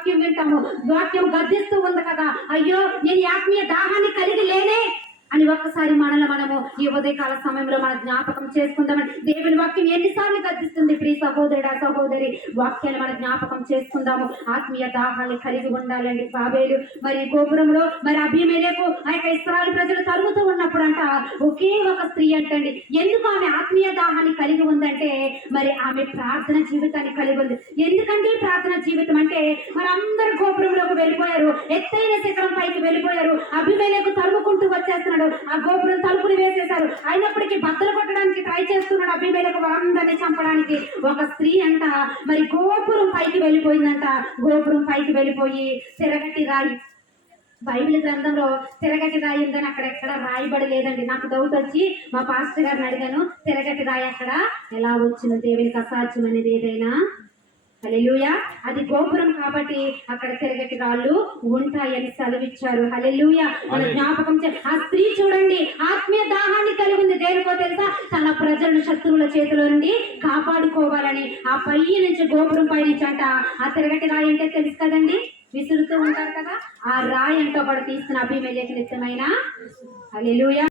వాక్యం వింటాము, వాక్యం గద్దిస్తూ ఉంది కదా, అయ్యో నేను ఆత్మీయ దాహాన్ని కలిగి లేనే అని ఒక్కసారి మనము ఈ ఉదయకాల సమయంలో మన జ్ఞాపకం చేసుకుందామని దేవుని వాక్యం ఎన్నిసార్లు గద్దిస్తుంది. ప్రియ సహోదరుడా సహోదరి, వాక్యాన్ని మన జ్ఞాపకం చేసుకుందాము. ఆత్మీయ దాహాన్ని కలిగి ఉండాలండి. బాబేలు మరి గోపురంలో మరి అబీమెలెకు ఆ యొక్క ఇశ్రాయేలు ప్రజలు తరుగుతూ ఉన్నప్పుడు అంట ఒకే ఒక స్త్రీ అంటండి. ఎందుకు ఆమె ఆత్మీయ దాహాన్ని కలిగి ఉందంటే మరి ఆమె ప్రార్థన జీవితాన్ని కలిగి ఉంది. ఎందుకంటే ప్రార్థన జీవితం అంటే మరి అందరు గోపురంలోకి వెళ్ళిపోయారు, ఎత్తైన శిఖరం పైకి వెళ్ళిపోయారు. అబీమెలెకు తరుముకుంటూ వచ్చేస్తున్నాడు, ఆ గోపురం తలుపులు వేసేశారు. అయినప్పటికీ బద్దలు కొట్టడానికి ట్రై చేస్తున్నాడు అబీమెలెకు, వారందరినీ చంపడానికి. ఒక స్త్రీ అంట మరి గోపురం పైకి వెళ్ళిపోయిందంట. గోపురం పైకి వెళ్ళిపోయి తిరగటి రాయి, బైబిల్ గ్రంథంలో తిరగటి రాయి ఉందని అక్కడెక్కడ రాయబడి లేదండి. నాకు డౌట్ వచ్చి మా పాస్టర్ గారిని అడిగాను, తిరగటి రాయి అక్కడ ఎలా వచ్చింది, దేవునికి అసాధ్యం అనేది ఏదైనా. హల్లెలూయా. అది గోపురం కాబట్టి అక్కడ తిరగటి రాళ్ళు ఉంటాయని సెలవిచ్చారు. హల్లెలూయా. మన జ్ఞాపకం ఆ స్త్రీ చూడండి, ఆత్మీయ దాహాన్ని కలిగి ఉంది. దేనికో తెలుసా, తన ప్రజలను శత్రువుల చేతిలో నుండి కాపాడుకోవాలని. ఆ పై నుంచి గోపురం పై నుంచి అంట ఆ తిరగటి రాయి అంటే తెలుసు కదండి, విసురుతూ ఉంటారు కదా, ఆ రాయి అంటే ఒకటి తీసుకున్న అబీమెలెకు నిత్యమైన. హల్లెలూయా.